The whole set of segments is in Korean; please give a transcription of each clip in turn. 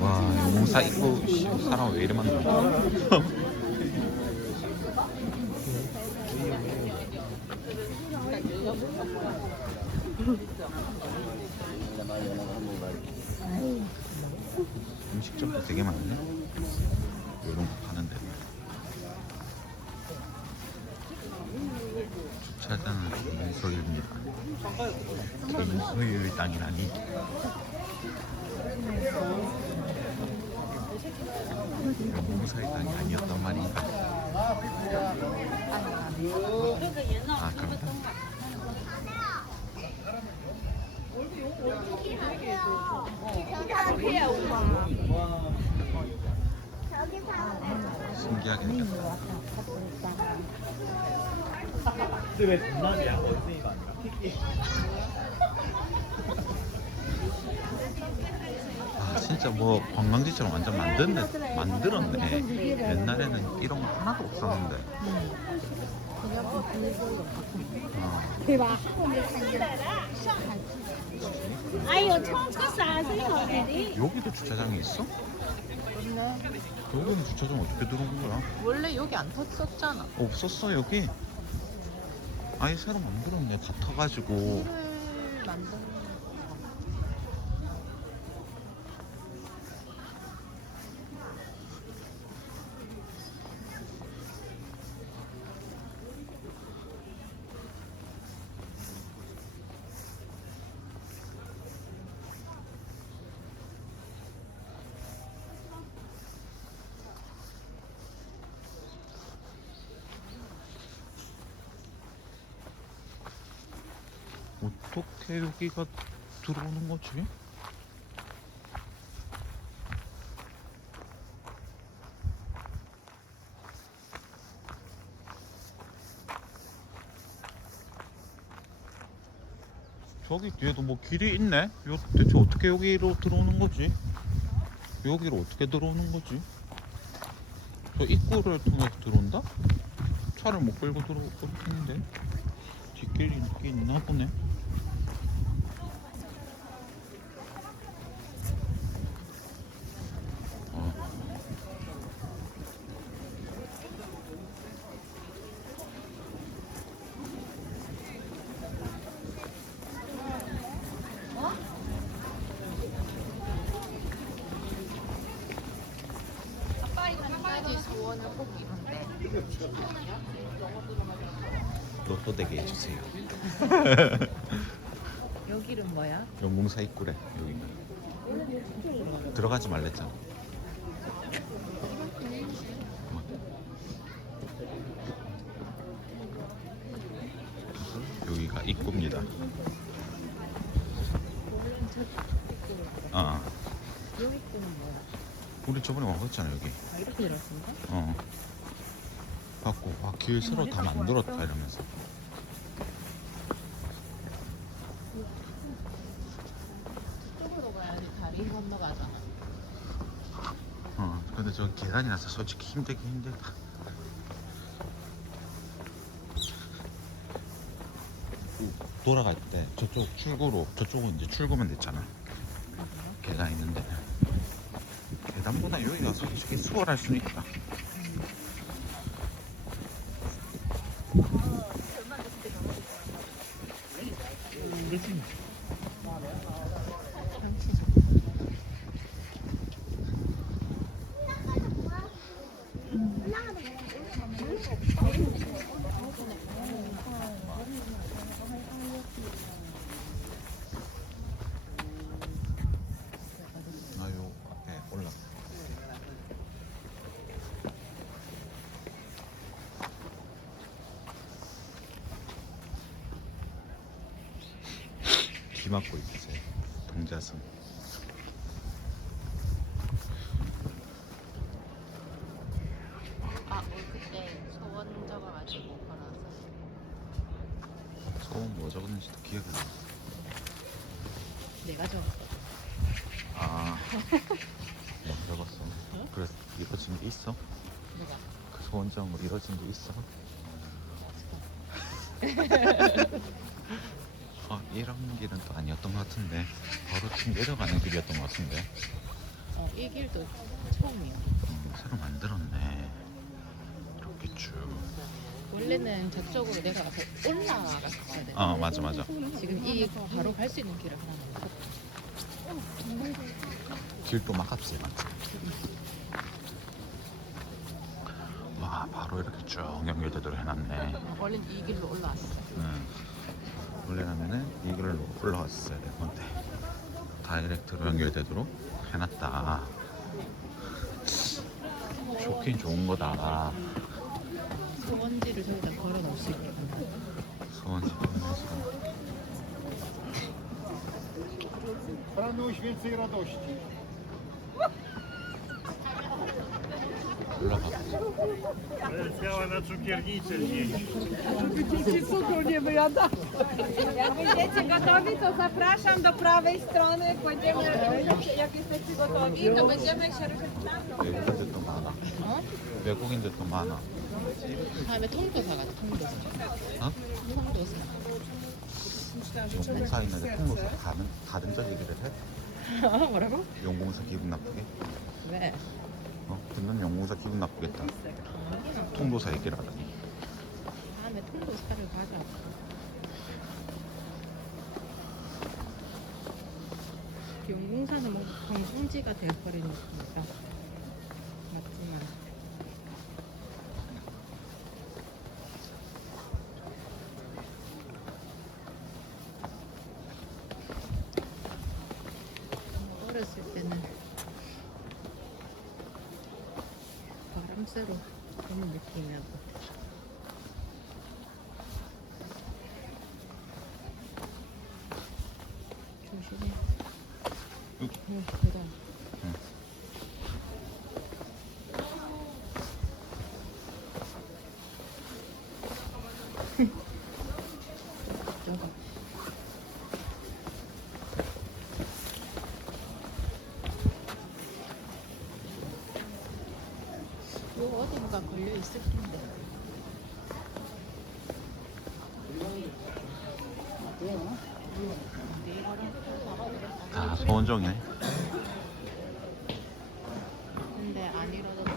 와, 용사 입고 사람 왜 이래 많나? 음식점도 되게 많네. 이런 거 파는 데. 주차장은 김소율입니다. 김소율 땅이라니. 용사의 땅이 아니었단 말인가? 아, 그런가? 신기하게 생겼다. 왜 전남이야? 어디가 아니라? 아, 진짜 뭐 관광지처럼 완전 만들었네. 옛날에는 이런 거 하나도 없었는데. 대박. 哎呦，冲出啥子好的？ 여기도 주차장이 있어? 여기는 주차장 어떻게 들어온 거야? 원래 여기 안 탔었잖아. 없었어 여기. 아예 새로 만들었네. 다 타가지고. 길을 만든 어떻게 여기가 들어오는 거지? 저기 뒤에도 뭐 길이 있네? 대체 어떻게 여기로 들어오는 거지? 여기로 어떻게 들어오는 거지? 저 입구를 통해서 들어온다? 차를 못 끌고 들어올 텐데 뒷길이 있나 보네. 한가지 소원을 꼭 이룬대. 로또 되게 해주세요. 여기는 뭐야? 영궁사 입구래 여기가. 들어가지 말랬잖아. 여기가 입구입니다. 아, 여기 있는 뭐야? 우리 저번에 와봤잖아 여기. 아, 이렇게 들었습니까? 갖고 길 새로 다 만들었다 이러면서. 쪽으로 가야지 다리 건너가잖아. 근데 저 계단이라서 솔직히 힘들긴 힘들다. 돌아갈 때 저쪽 출구로, 저쪽은 이제 출구면 됐잖아. 계단 있는데 계단보다 여기가 솔직히 수월할 수는 있다. 나 요 앞에 올라. 비 맞고 있어요. 동자승. 아, 그때 소원 적어가지고 걸어서. 소원 뭐 적었는지도 기억이 안 나. 내가 적었어. 아, 뭐 적었어. 그래서 이뤄진 게 있어? 내가. 그 소원장으로 이뤄진 게 있어? 이런 길은 또 아니었던 것 같은데 바로 쭉 내려가는 길이었던 것 같은데. 이 길도 처음이야. 새로 만들었네. 이렇게 쭉. 원래는 저쪽으로 내려가서 올라갔어야 돼. 맞아 맞아. 지금 이 바로 갈 수 있는 길을 하나 만들었어. 길도 막았지. 와 바로 이렇게 쭉 연결되도록 해놨네. 원래는 이 길로 올라왔어. 원래라면은 이 길로 올라왔어야 될 건데 다이렉트로 연결되도록 해놨다. 좋긴 좋은 거다. 소원지를 저기다 걸어 놓을 수 있게. 소원지 보면서 Pragnął więcej radości. 올라가. Leciała na cukiernicy dziś. Jak będziecie gotowi, to zapraszam do prawej strony. Kładziemy, jak jesteście gotowi, to będziemy się ruszać tam. 외국인들 또 많아. 외국인들 또 많아. 다음에 통도사 가자. 통도사. 어? 통도사. 용공사 있는데 통로사 가든적 얘기를 해? 뭐라고? 용공사 기분 나쁘게? 왜? 듣는 용공사 기분 나쁘겠다. 통도사 얘기를 하다니. 다음에 통도사를 가자. 용궁사는 뭐 관광지가 되어버리니까 맞지만 어렸을 때는 바람 쐬러 가는 느낌이야. 조심해. 대단. 저거. 이거 어딘가 걸려 있을 텐데. 다 소원정이네. 근데 안 이뤄졌어.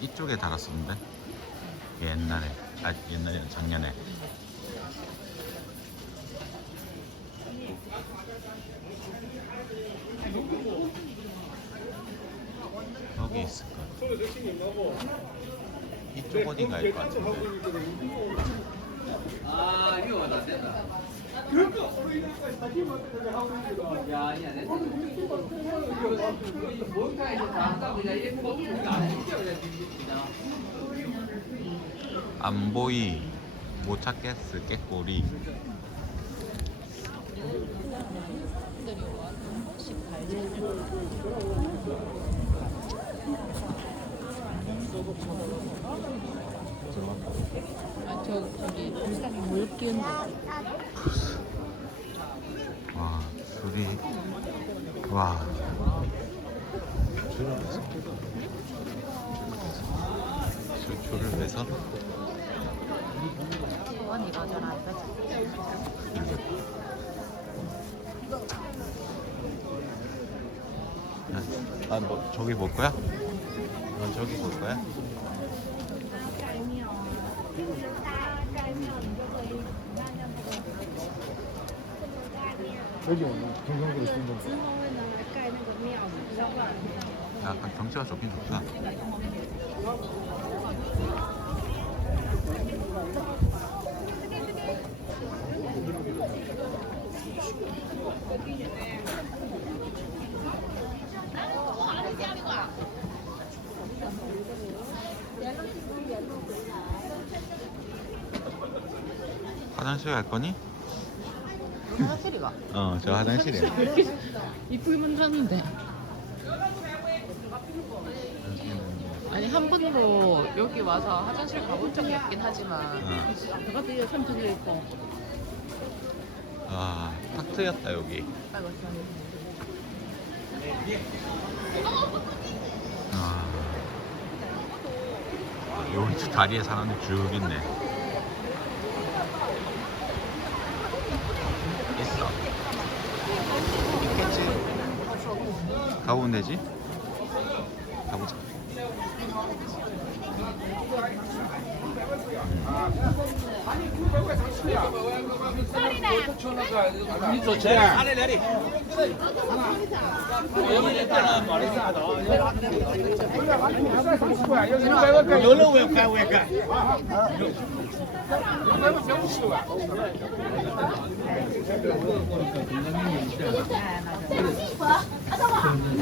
이쪽에 달았었는데 옛날에 옛날에는 작년에. 여기 있을 거야. 이쪽 어딘가일 것 같은데. 안 보이 못 찾겠어 깨꼬리. 사람들이 와서 한 번씩 갈지. 저기 불쌍히 물 끼운 거. 와 둘이 와 줄을 매서 줄을 매서 소원 이뤄져라 이거지. 아뭐 저기 볼 거야? 넌 저기 볼 거야? 여기 오늘 경상도로 쓰는 거. 之后会拿来盖那个庙，你知道吧？ 약간 경치가 좋긴 좋다. 화장실 갈 거니? 화장실이가. 저 화장실이야. 이쁘게 만들었는데. 아니 한 번도 여기 와서 화장실 가본 적이 없긴 하지만 저것도 3층에 있고. 탁 트였다 여기. 아이고 여기 다리에 사람이 쭉 있네. 가보면 되지? 가보자.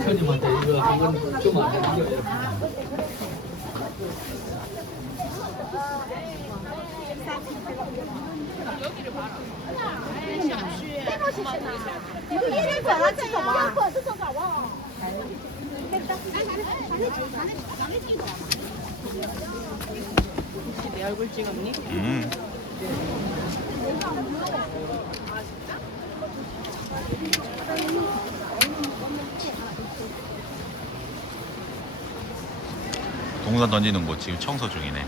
손님한테 이거 한건 주면 안 되는 내 얼굴 찍었니? 동전 던지는 곳 지금 청소 중이네.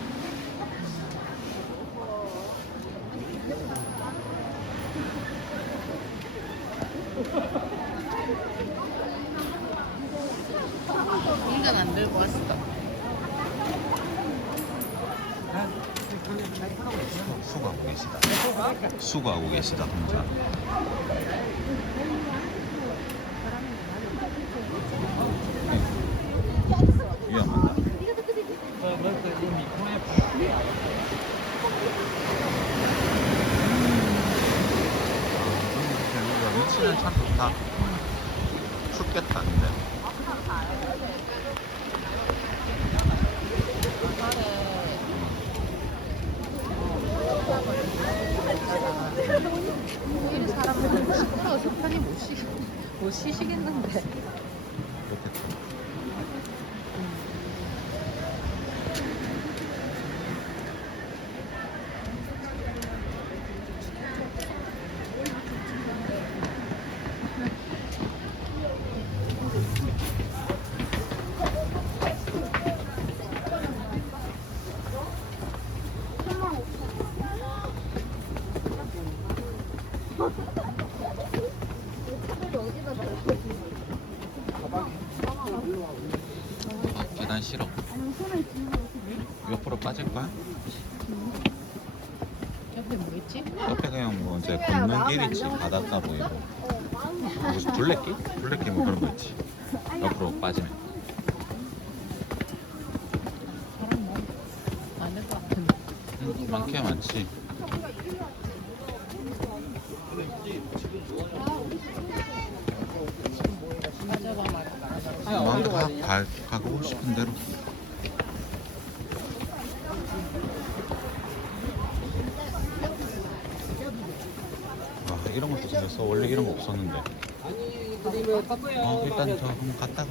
이건 안 들고 왔어. 수고하고 계시다. 수고하고 계시다 혼자. 위험하다. 여기가 위치는 참 좋다. 춥겠다 근데. 사람들은 시끄러워 속편히 못 쉬시겠는데. 그렇겠다. 계단 싫어. 옆으로 빠질 거야? 옆에 뭐 있지? 옆에 그냥 뭐 이제 걷는 길이지. 바닷가 보이고. 무슨 둘레길? 둘레길 뭐 그런 거 있지. 옆으로 빠지면. 사람 뭐 많을 것 같은데. 많긴 많지. 맞아봐 맞아. 가고 싶은 대로. 아, 이런 것도 생겼어. 원래 이런 거 없었는데. 일단 저 한번 갔다가.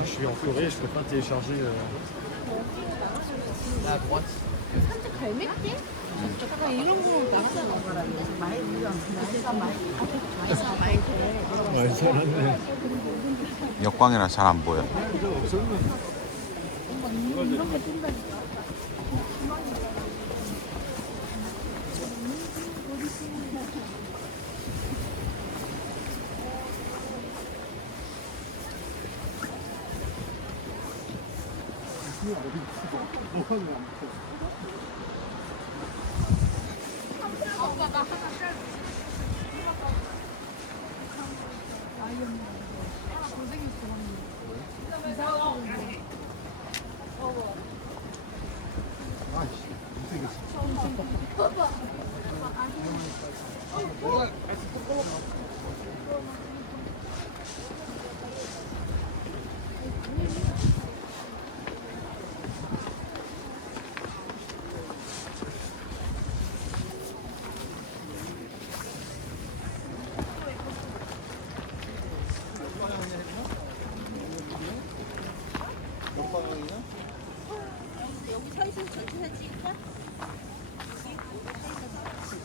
Je suis en forêt, je peux pas télécharger. À droite. Ouais, ça là, mais... 역광이라 잘 안 보여.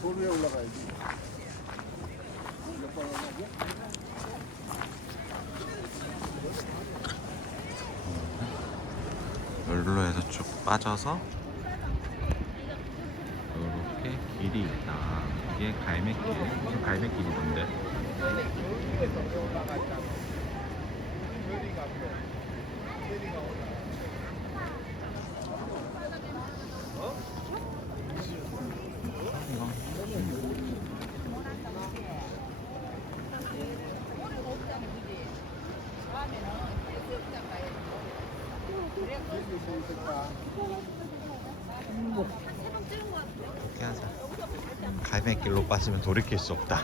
돌 위에 올라가야지. 빠져서 이렇게 길이 있다. 이게 갈매길. 무슨 갈매길이던데. 그렇게 하자. 갈매길로 빠지면 돌이킬 수 없다.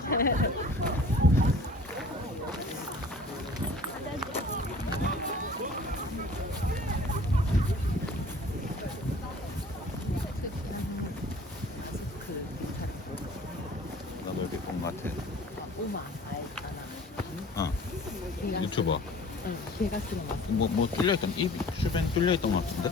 나도 여기 본 것 같아. 오마 알잖아. 어, 유튜버. 걔가 쓰는 거 같아. 뭐 뚫려있던, 입 주변 뚫려있던 것 같은데?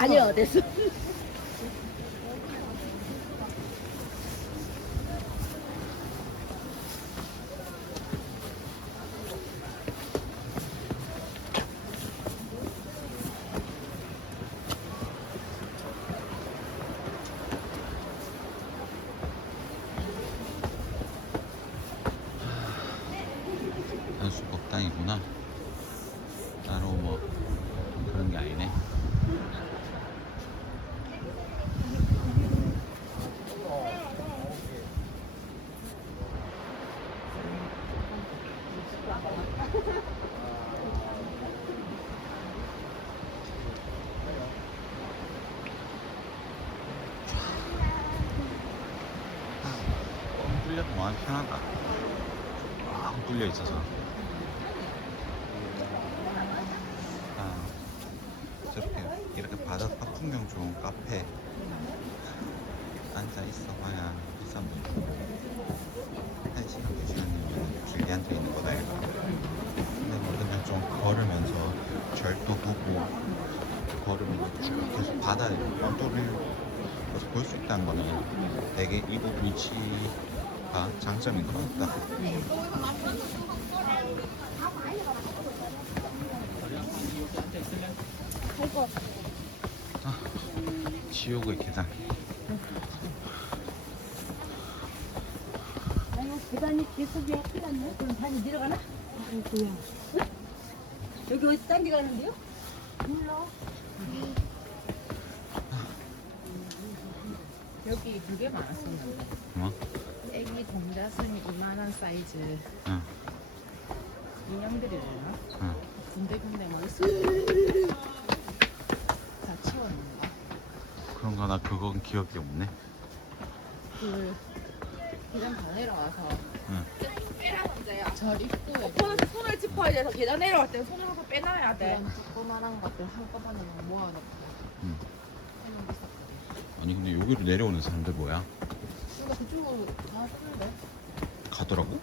아니요, 됐어. 단수 법당이구나. 따로 뭐 그런 게 아니네. 뻥 뚫려도 마음이 편하다. 뻥 뚫려 있어서. 저렇게 이렇게 바닷가 풍경 좋은 카페 앉아 있어 봐야 2, 3분 1시간, 2시간이면 길게 앉아 있는 거다. 근데 뭐 그냥 좀 걸으면서 절도 보고 걸으면서 쭉 계속 바다를 뚫을 계속 볼 수 있다는 거는 되게 이곳 위치가 장점인 것 같다. 아, 지옥의 계단. 아유, 계단이 계속 옆에 갔네. 그럼 산이 내려가나? 아이고야. 여기 어디 딴 데 가는데요? 몰라. 여기 그게 많았었는데. 뭐? 애기 동자승이 이만한 사이즈 응, 인형들이래나? 응. 군데군데 뭐 있어. 다 치웠는가? 그런가 나 그건 기억이 없네. 그 계단 다 내려와서 응. 절 입구에 손을 짚어야 돼서 계단 내려갈 때 손을 한번 빼놔야 돼. 그런 조그만한 것들 한꺼번에 막 모아놓고 응. 하는 게 있었거든. 아니 근데 여기로 내려오는 사람들 뭐야? 근데 그쪽으로 다 쓰는데? 가더라고?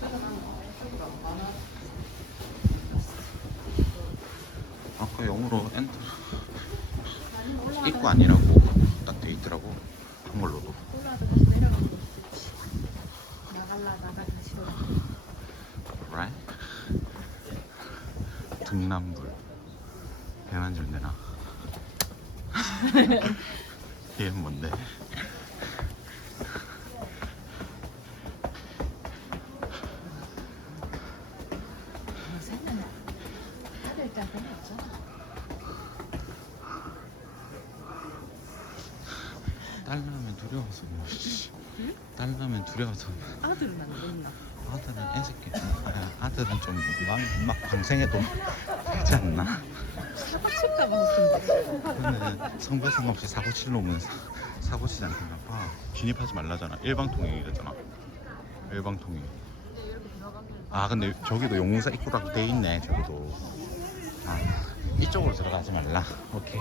그래서 나는 그쪽으로 안 가나? 아까 영어로 엔터 입구 아니라고 딱 돼 있더라고. 한글로도. 올라도 다시 내려가고 있지. 나가 다시 돌아. Right? 등남불. 배만 좀 되나? 이게 뭔데? 요새는 아들 짝은 없잖아. 딸라면 두려워서 뭐. 딸라면 두려워서. 아들은 안 됐나? 아들은 애새끼. 아들은 좀 막 방생해도 되지 않나? 사고칠까봐 걱정돼. 근데 성별상 없이 사고 칠 놈은 사고 치지 않겠나 봐. 진입하지 말라잖아. 일방통행이랬잖아. 일방통행. 근데 이렇게 들어가기는 아 근데 저기도 용사 입구라고 돼 있네. 저기도. 아 이쪽으로 들어가지 말라. 오케이.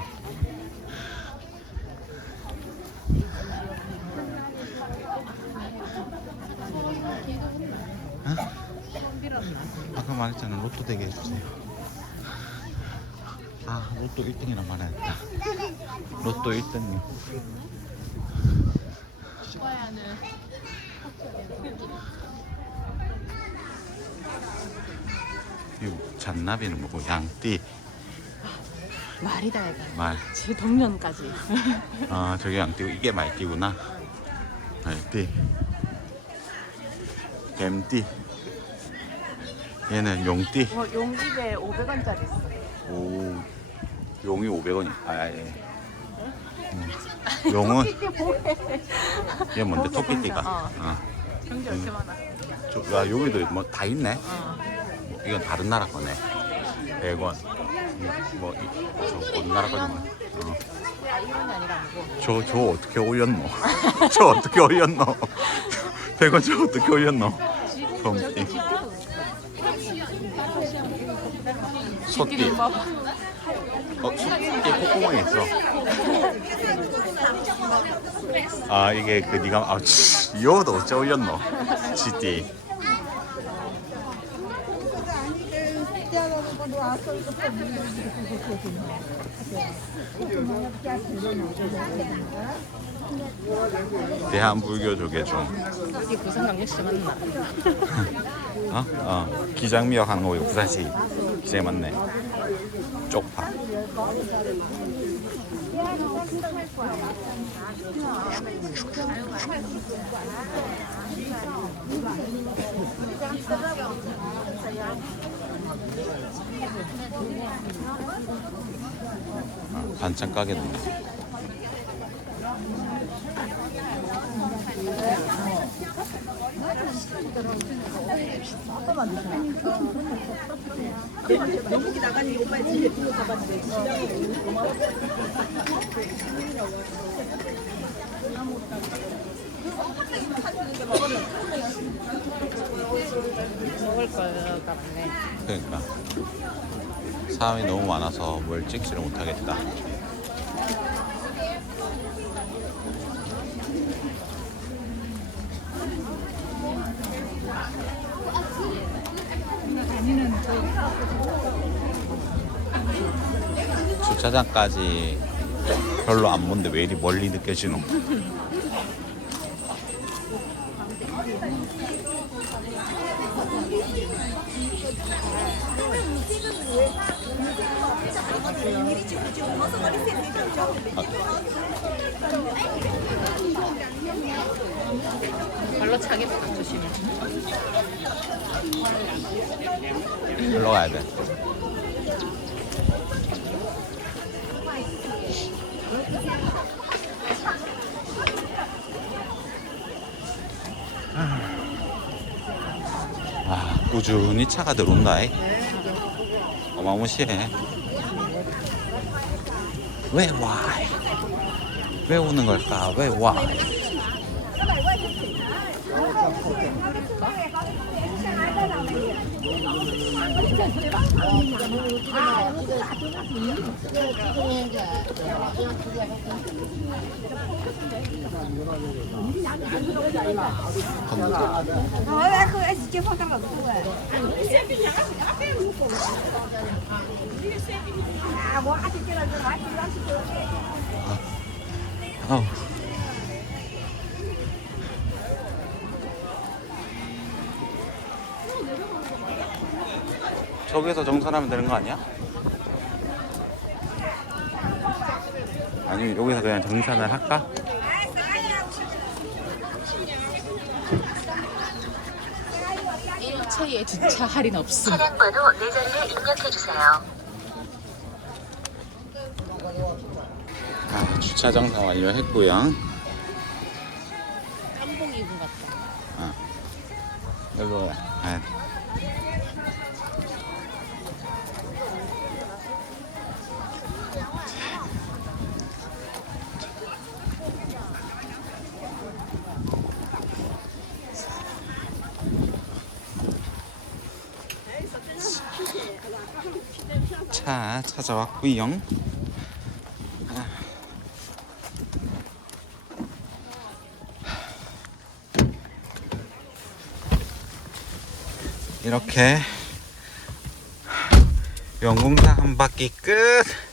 어? 아까 말했잖아. 로또 되게 해주세요. 아 로또 1등이란 말했다. 로또 1등이요. 좋아야는 이 잔나비는 뭐고 양띠 말이다 얘가. 말. 제 동년까지. 아 저게 양띠고 이게 말띠구나. 말띠. 뱀띠. 얘는 용띠. 용집에 500원짜리 있어. 오 용이 500원이. 아 예. 용은 얘 뭔데? 토끼띠가. 어. 경제 이렇게 많아. 야 여기도 뭐 다 있네. 뭐, 이건 다른 나라 거네. 100원. 저 어느 나라 거지 뭐. 이건 아니라고. 저 어떻게 올렸노? 저 어떻게 올렸노? 100원 저 어떻게 올렸노? 솜띠. 소띠. 소띠 콧구멍에 있어. 아 이게 그 니가 이거보다 어째 올렸노? 지띠. 대한불교 조계종. 여기 부산강역시 맞나? 기장미역 하는 거 부산시 기장이 맞네. 쪽파. 반찬 가게도 있네. 먹을 거가 많네. 그러니까 사람이 너무 많아서 뭘 찍지를 못하겠다. 주차장까지 별로 안 먼데 왜 이리 멀리 느껴지노? 발로 차겠다. 조심해. 일로 가야 돼. 꾸준히 차가 들어온다. 어마무시해. 왜 와? 왜 오는 걸까? 왜 와? 아우. 저기서 정산하면 되는 거 아니야? 아니면 여기서 그냥 정산을 할까? 일체의 주차 할인 없음. 차량번호 네 자리를 입력해주세요. 주차 정산 완료했고요. 깜봉 입은 같다. 일로 와. 차 찾아왔구요. 이렇게 영궁사 한 바퀴 끝.